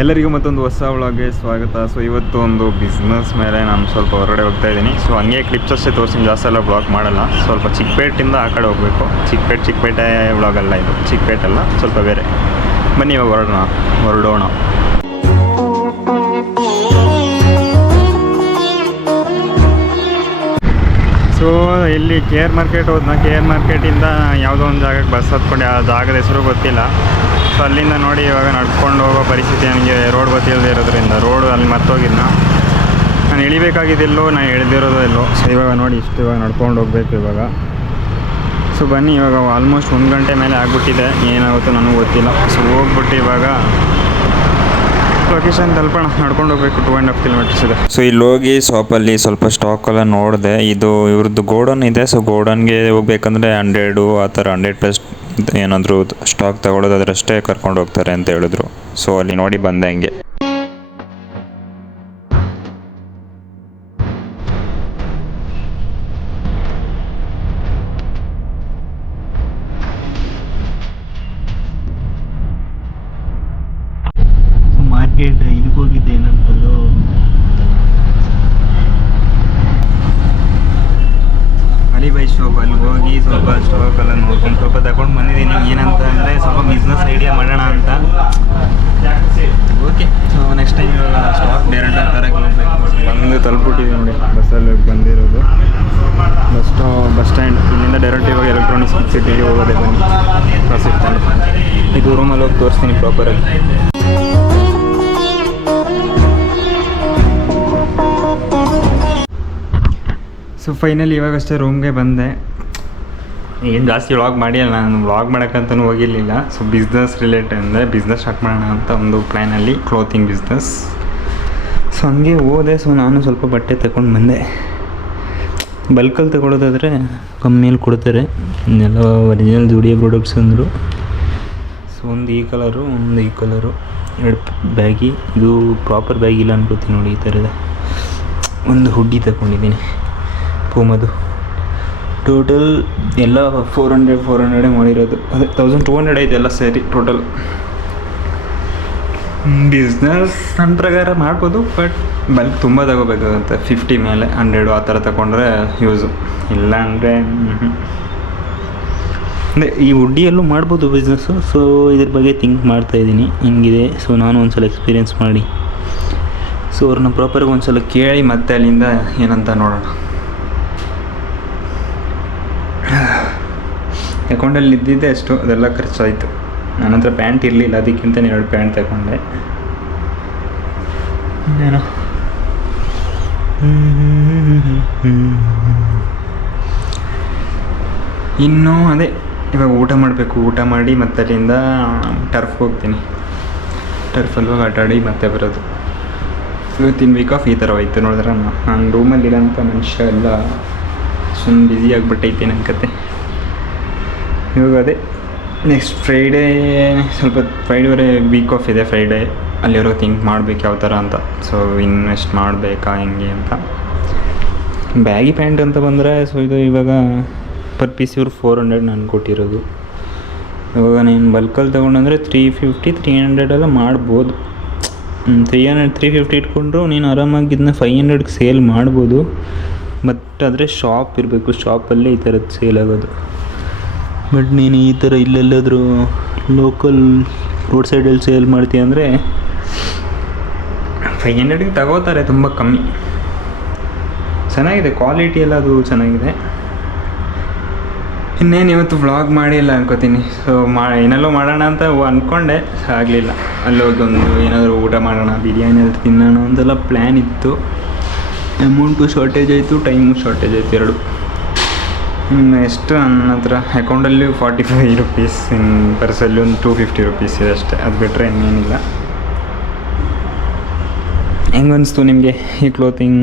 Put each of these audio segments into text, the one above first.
ಎಲ್ಲರಿಗೂ ಮತ್ತೊಂದು ಹೊಸ ವ್ಲಾಗ್ಗೆ ಸ್ವಾಗತ. ಸೊ ಇವತ್ತು ಒಂದು ಬಿಸ್ನೆಸ್ ಮೇಲೆ ನಾನು ಸ್ವಲ್ಪ ಹೊರಗಡೆ ಹೋಗ್ತಾ ಇದ್ದೀನಿ. ಸೊ ಹಂಗೆ ಕ್ಲಿಪ್ಸ್ ಅಷ್ಟೇ ತೋರಿಸ್ತೀನಿ, ಜಾಸ್ತಿ ಎಲ್ಲ ವ್ಲಾಗ್ ಮಾಡಲ್ಲ. ಸ್ವಲ್ಪ ಚಿಕ್ಕಪೇಟಿಂದ ಆ ಕಡೆ ಹೋಗಬೇಕು. ಚಿಕ್ಕಪೇಟೆ ವ್ಲಾಗಲ್ಲ ಇದು, ಚಿಕ್ಕಪೇಟೆಲ್ಲ ಸ್ವಲ್ಪ ಬೇರೆ. ಬನ್ನಿ ಇವಾಗ ಹೊರಡೋಣ. ಸೊ ಇಲ್ಲಿ ಕೆ ಆರ್ ಮಾರ್ಕೆಟ್ ಹೋದ್ನ, ಕೆ ಆರ್ ಮಾರ್ಕೆಟಿಂದ ಯಾವುದೋ ಒಂದು ಜಾಗಕ್ಕೆ ಬಸ್ ಹತ್ಕೊಂಡು, ಆ ಜಾಗದ ಹೆಸರು ಗೊತ್ತಿಲ್ಲ. ಸೊ ಅಲ್ಲಿಂದ ನೋಡಿ ಇವಾಗ ನಡ್ಕೊಂಡು ಹೋಗೋ ಪರಿಸ್ಥಿತಿ. ನನಗೆ ರೋಡ್ ಗೊತ್ತಿಲ್ಲದೆ ಇರೋದ್ರಿಂದ ರೋಡ್ ಅಲ್ಲಿ ಮರ್ತೋಗಿದ್ನ, ನಾನು ಇಳಿಬೇಕಾಗಿದ್ದೆಲ್ಲೋ, ನಾನು ಇಳಿದಿರೋದು ಎಲ್ಲೋ. ಸೊ ಇವಾಗ ನೋಡಿ ಇವಾಗ ನಡ್ಕೊಂಡು ಹೋಗ್ಬೇಕು ಇವಾಗ. ಸೊ ಬನ್ನಿ, ಇವಾಗ ಆಲ್ಮೋಸ್ಟ್ 1 ಗಂಟೆ ಮೇಲೆ ಆಗಿಬಿಟ್ಟಿದೆ. ಏನಾಗುತ್ತೋ ನನಗೂ ಗೊತ್ತಿಲ್ಲ. ಸೊ ಹೋಗ್ಬಿಟ್ಟು ಇವಾಗ ಲೊಕೇಶನ್ ತಲುಪೋಣ. ನಡ್ಕೊಂಡು ಹೋಗ್ಬೇಕು, 2.5 ಕಿಲೋಮೀಟರ್ಸ್ ಇದೆ. ಸೊ ಇಲ್ಲಿ ಹೋಗಿ ಶಾಪಲ್ಲಿ ಸ್ವಲ್ಪ ಸ್ಟಾಕ್ ಎಲ್ಲ ನೋಡಿದೆ. ಇದು ಇವ್ರದ್ದು ಗೋಡನ್ ಇದೆ. ಸೊ ಗೋಡನ್ಗೆ ಹೋಗ್ಬೇಕಂದ್ರೆ 100 ಆ ಥರ 100+ ಏನಾದರೂ ಸ್ಟಾಕ್ ತಗೊಳ್ಳೋದಾದ್ರಷ್ಟೇ ಕರ್ಕೊಂಡು ಹೋಗ್ತಾರೆ ಅಂತ ಹೇಳಿದ್ರು. ಸೊ ಅಲ್ಲಿ ನೋಡಿ ಬಂದೆ ಹಂಗೆ. ಮಾರ್ಕೆಟ್ ಇದಕ್ಕೆ ಹೋಗಿದ್ದೆ ಏನಂತಂದು ಅಲಿಬೈ ಶಾಪ್. ಅಲ್ಲಿ ಹೋಗಿ ಸ್ವಲ್ಪ ಸ್ಟಾಕ್ ಎಲ್ಲ ನೋಡ್ಕೊಂಡು ಸ್ವಲ್ಪ ತಗೊಂಡು ಬಂದಿದ್ದೀನಿ. ಏನಂತ ಅಂದರೆ ಸ್ವಲ್ಪ ಬಿಸ್ನೆಸ್ ಐಡಿಯಾ ಮಾಡೋಣ ಅಂತ. ಓಕೆ, ಸೊ ನೆಕ್ಸ್ಟ್ ಟೈಮ್ ಇವಾಗ ಸ್ಟಾಕ್ ಡೈರೆಕ್ಟಾಗಿ ತರಕ್ಕೆ ಹೋಗ್ಬೇಕು. ಬಂದು ತಲುಪಿಟ್ಟಿದ್ದೀವಿ ನೋಡಿ, ಬಸ್ಸಲ್ಲಿ ಬಂದಿರೋದು. ಬಸ್ ಸ್ಟ್ಯಾಂಡ್ ಇಲ್ಲಿಂದ ಡೈರೆಕ್ಟ್ ಇವಾಗ ಎಲೆಕ್ಟ್ರಾನಿಕ್ಸ್ ಸಿಟಿಗೆ ಹೋಗೋದೇ. ಬನ್ನಿ ಬಸ್ ಇಟ್ಕೊಂಡು ಇದು ರೂಮಲ್ಲಿ ಹೋಗಿ ತೋರಿಸ್ತೀನಿ ಪ್ರಾಪರಾಗಿ. ಸೊ ಫೈನಲಿ ಇವಾಗಷ್ಟೇ ರೂಮ್ಗೆ ಬಂದೆ. ಏನು ಜಾಸ್ತಿ ವ್ಲಾಗ್ ಮಾಡಿಲ್ಲ, ನಾನು ವ್ಲಾಗ್ ಮಾಡೋಕ್ಕಂತೂ ಹೋಗಿರಲಿಲ್ಲ. ಸೊ ಬಿಸ್ನೆಸ್ ರಿಲೇಟೆಡ್ ಅಂದರೆ ಬಿಸ್ನೆಸ್ ಸ್ಟಾರ್ಟ್ ಮಾಡೋಣ ಅಂತ ಒಂದು ಪ್ಲ್ಯಾನಲ್ಲಿ, ಕ್ಲೋತಿಂಗ್ ಬಿಸ್ನೆಸ್. ಸೊ ಹಂಗೆ ಹೋದೆ. ಸೊ ನಾನು ಸ್ವಲ್ಪ ಬಟ್ಟೆ ತಗೊಂಡು ಬಂದೆ. ಬಲ್ಕಲ್ಲಿ ತಗೊಳ್ಳೋದಾದರೆ ಕಮ್ಮಿಯಲ್ಲಿ ಕೊಡ್ತಾರೆ. ಎಲ್ಲ ಒರಿಜಿನಲ್ ಜುಡಿಯೋ ಪ್ರಾಡಕ್ಟ್ಸ್ ಅಂದರು. ಸೊ ಒಂದು ಈ ಕಲರು, ಒಂದು ಈ ಕಲರು, 2 ಬ್ಯಾಗಿ. ಇದು ಪ್ರಾಪರ್ ಬ್ಯಾಗ್ ಇಲ್ಲ ಅನ್ಕೋತೀನಿ ನೋಡಿ, ಈ ಥರದ ಒಂದು ಹುಡ್ಡಿ ತಗೊಂಡಿದ್ದೀನಿ ಪೂಮದು. ಟೋಟಲ್ ಎಲ್ಲ 400 ಮಾಡಿರೋದು. ಅದೇ 1200 ಐತೆ ಎಲ್ಲ ಸೇರಿ ಟೋಟಲ್. ಬಿಸ್ನೆಸ್ ನನ್ನ ಪ್ರಕಾರ ಮಾಡ್ಬೋದು, ಬಟ್ ಬಲ್ಕ್ ತುಂಬ ತಗೋಬೇಕಾಗುತ್ತೆ. 50 ಮೇಲೆ 100 ಆ ಥರ ತಗೊಂಡ್ರೆ ಯೂಸು. ಇಲ್ಲ ಅಂದರೆ ಅಂದರೆ ಈ ಹುಡ್ಡಿಯಲ್ಲೂ ಮಾಡ್ಬೋದು ಬಿಸ್ನೆಸ್ಸು. ಸೊ ಇದ್ರ ಬಗ್ಗೆ ಥಿಂಕ್ ಮಾಡ್ತಾಯಿದ್ದೀನಿ, ಹಿಂಗಿದೆ. ಸೊ ನಾನು ಒಂದು ಸಲ ಎಕ್ಸ್ಪೀರಿಯೆನ್ಸ್ ಮಾಡಿ, ಸೊ ಅವ್ರನ್ನ ಪ್ರಾಪರಾಗಿ ಒಂದು ಸಲ ಕೇಳಿ ಮತ್ತೆ ಅಲ್ಲಿಂದ ಏನಂತ ನೋಡೋಣ. ಅಕೌಂಟಲ್ಲಿ ಇದ್ದಿದ್ದೆ ಅಷ್ಟು, ಅದೆಲ್ಲ ಖರ್ಚಾಯಿತು. ನನ್ನ ಹತ್ರ ಪ್ಯಾಂಟ್ ಇರಲಿಲ್ಲ, ಅದಕ್ಕಿಂತ 2 ಪ್ಯಾಂಟ್ ತಗೊಂಡೆ. ಏನೋ ಇನ್ನೂ ಅದೇ ಇವಾಗ ಊಟ ಮಾಡಬೇಕು. ಊಟ ಮಾಡಿ ಮತ್ತೆ ಅಲ್ಲಿಂದ ಟರ್ಫ್ ಹೋಗ್ತೀನಿ. ಟರ್ಫಲ್ಲಿ ಹೋಗಿ ಆಟಾಡಿ ಮತ್ತೆ ಬರೋದು. ಇವತ್ತಿನ ವೀಕ್ ಆಫ್ ಈ ಥರ ಹೋಯ್ತು. ನೋಡಿದ್ರೆ ನಾನು ರೂಮಲ್ಲಿರೋಂಥ ಮನುಷ್ಯ ಎಲ್ಲ ಸುಮ್ಮನೆ ಬ್ಯುಸಿ ಆಗಿಬಿಟ್ಟೈತೆ ನನ್ನ ಕತೆ. ಇವಾಗ ಅದೇ ನೆಕ್ಸ್ಟ್ ಫ್ರೈಡೇ ಸ್ವಲ್ಪ ಫ್ರೈಡೇವರೆ ವೀಕ್ ಆಫ್ ಇದೆ. ಫ್ರೈಡೇ ಅಲ್ಲಿವರೆಗೂ ಥಿಂಕ್ ಮಾಡಬೇಕು ಯಾವ ಥರ ಅಂತ. ಸೊ ಇನ್ವೆಸ್ಟ್ ಮಾಡಬೇಕಾ ಹೆಂಗೆ ಅಂತ. ಬ್ಯಾಗಿ ಪ್ಯಾಂಟ್ ಅಂತ ಬಂದರೆ ಸೊ ಇದು ಇವಾಗ ಪರ್ ಪೀಸ್ ಇವ್ರು 400 ನಾನು ಕೊಟ್ಟಿರೋದು. ಇವಾಗ ನೀನು ಬಲ್ಕಲ್ಲಿ ತೊಗೊಂಡಂದರೆ 350-300 ಎಲ್ಲ ಮಾಡ್ಬೋದು. 350 ಇಟ್ಕೊಂಡ್ರು ನೀನು ಆರಾಮಾಗಿ ಇದನ್ನ 500ಗೆ ಸೇಲ್ ಮಾಡ್ಬೋದು. ಬಟ್ ಆದರೆ ಶಾಪ್ ಇರಬೇಕು, ಶಾಪಲ್ಲೇ ಈ ಥರದ್ದು ಸೇಲ್ ಆಗೋದು. ಬಟ್ ನೀನು ಈ ಥರ ಇಲ್ಲೆಲ್ಲಾದರೂ ಲೋಕಲ್ ರೋಡ್ ಸೈಡಲ್ಲಿ ಸೇಲ್ ಮಾಡ್ತೀಯ ಅಂದರೆ 500ಗೆ ತಗೋತಾರೆ, ತುಂಬ ಕಮ್ಮಿ. ಚೆನ್ನಾಗಿದೆ ಕ್ವಾಲಿಟಿ ಎಲ್ಲ, ಅದು ಚೆನ್ನಾಗಿದೆ. ಇನ್ನೇನು ಇವತ್ತು ವ್ಲಾಗ್ ಮಾಡಿಲ್ಲ ಅನ್ಕೋತೀನಿ. ಸೊ ಏನೆಲ್ಲೋ ಮಾಡೋಣ ಅಂತ ಅಂದ್ಕೊಂಡೆ, ಆಗಲಿಲ್ಲ. ಅಲ್ಲೋಗಿ ಒಂದು ಏನಾದರೂ ಊಟ ಮಾಡೋಣ, ಬಿರಿಯಾನಿ ಅದು ತಿನ್ನೋಣ ಅಂತೆಲ್ಲ ಪ್ಲ್ಯಾನ್ ಇತ್ತು. ಅಮೌಂಟು ಶಾರ್ಟೇಜ್ ಆಯಿತು, ಟೈಮು ಶಾರ್ಟೇಜ್ ಆಯಿತು, 2. ಎಷ್ಟು ನನ್ನ ಹತ್ರ ಅಕೌಂಟಲ್ಲಿ 45 ರೂಪೀಸ್, ಇನ್ನು ಪರ್ಸಲ್ಲಿ ಒಂದು 250 ರೂಪೀಸ್ ಇದೆ ಅಷ್ಟೇ. ಅದು ಬಿಟ್ಟರೆ ಇನ್ನೇನಿಲ್ಲ. ಹೆಂಗೆ ಅನಿಸ್ತು ನಿಮಗೆ ಈ ಕ್ಲೋತಿಂಗ್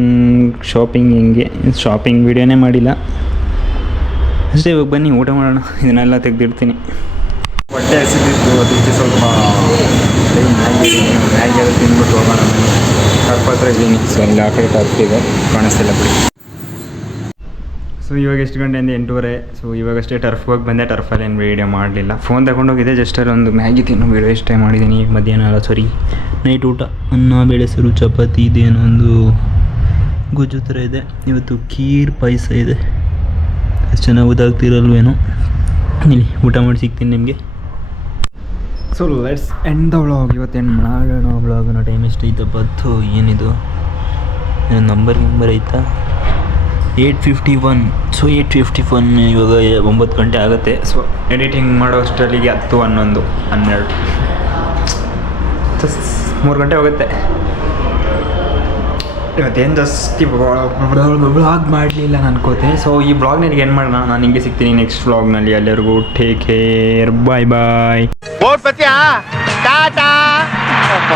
ಶಾಪಿಂಗ್? ಹೆಂಗೆ ಶಾಪಿಂಗ್ ವೀಡಿಯೋನೇ ಮಾಡಿಲ್ಲ ಅಷ್ಟೇ. ಇವಾಗ ಬನ್ನಿ ಊಟ ಮಾಡೋಣ. ಇದನ್ನೆಲ್ಲ ತೆಗೆದಿಡ್ತೀನಿ. ಹೊಟ್ಟೆ ಹಸಿದಿತ್ತು, ಅದಕ್ಕೆ ಸ್ವಲ್ಪ ಮ್ಯಾಗಿ ಅದು ತಿಂದ್ಬಿಟ್ಟು ಹೋಗೋಣ. ಟರ್ಫ್ ಹತ್ರ ಇದ್ದೀನಿ. ಸೊ ಅಲ್ಲಿ ಆ ಕಡೆ ಟರ್ಫ್ ಇದೆ, ಕಾಣಿಸ್ತಿಲ್ಲ ಬಿಡಿ. ಸೊ ಇವಾಗ ಎಷ್ಟು ಗಂಟೆಯಿಂದ 8:30. ಸೊ ಇವಾಗಷ್ಟೇ ಟರ್ಫ್ಗೆ ಹೋಗಿ ಬಂದೆ. ಟರ್ಫಲ್ಲಿ ಏನು ವೀಡಿಯೋ ಮಾಡಲಿಲ್ಲ, ಫೋನ್ ತಗೊಂಡೋಗಿದ್ದೆ. ಜಸ್ಟ್ ಅಲ್ಲಿ ಒಂದು ಮ್ಯಾಗಿ ತಿನ್ನೋ ವೀಡಿಯೋ ಇಷ್ಟೇ ಮಾಡಿದ್ದೀನಿ. ಈಗ ಮಧ್ಯಾಹ್ನ ಅಲ್ಲ ಸಾರಿ ನೈಟ್ ಊಟ ಅನ್ನ ಬೇಳೆ ಸಾರು ಚಪಾತಿ ಇದೇನೋ ಒಂದು ಗೊಜ್ಜು ಥರ ಇದೆ. ಇವತ್ತು ಖೀರ್ ಪಾಯಸ ಇದೆ. ಅಷ್ಟು ಚೆನ್ನಾಗಿ ಗೊತ್ತಾಗ್ತಿರಲ್ವೇನೋ. ಇಲ್ಲಿ ಊಟ ಮಾಡಿ ಸಿಗ್ತೀನಿ ನಿಮಗೆ. So let's end the vlog. ಇವತ್ತೇನು ಮಾಡೋಣ ವ್ಲಾಗ್ನ. ಟೈಮ್ ಎಷ್ಟೈತಪ್ಪ? ಹತ್ತು ಏನಿದು ನಂಬರ್ ಐತಾ 8:51. ಸೊ 8:51 ಇವಾಗ 9 ಗಂಟೆ ಆಗುತ್ತೆ. ಸೊ ಎಡಿಟಿಂಗ್ ಮಾಡೋ ಅಷ್ಟರಲ್ಲಿಗೆ 10, 11, 12 3 ಗಂಟೆ ಹೋಗುತ್ತೆ. ಇವತ್ತೇನು ಜಾಸ್ತಿ ವ್ಲಾಗ್ ಮಾಡಲಿಲ್ಲ ಅನ್ಕೋತೆ. ಸೊ ಈ ಬ್ಲಾಗ್ ನನಗೆ ಏನು ಮಾಡೋಣ, ನಾನು ಹಿಂಗೆ ಸಿಗ್ತೀನಿ ನೆಕ್ಸ್ಟ್ ವ್ಲಾಗ್ನಲ್ಲಿ. ಎಲ್ಲರಿಗೂ ಟೇಕ್ ಕೇರ್, ಬಾಯ್ ಬಾಯ್.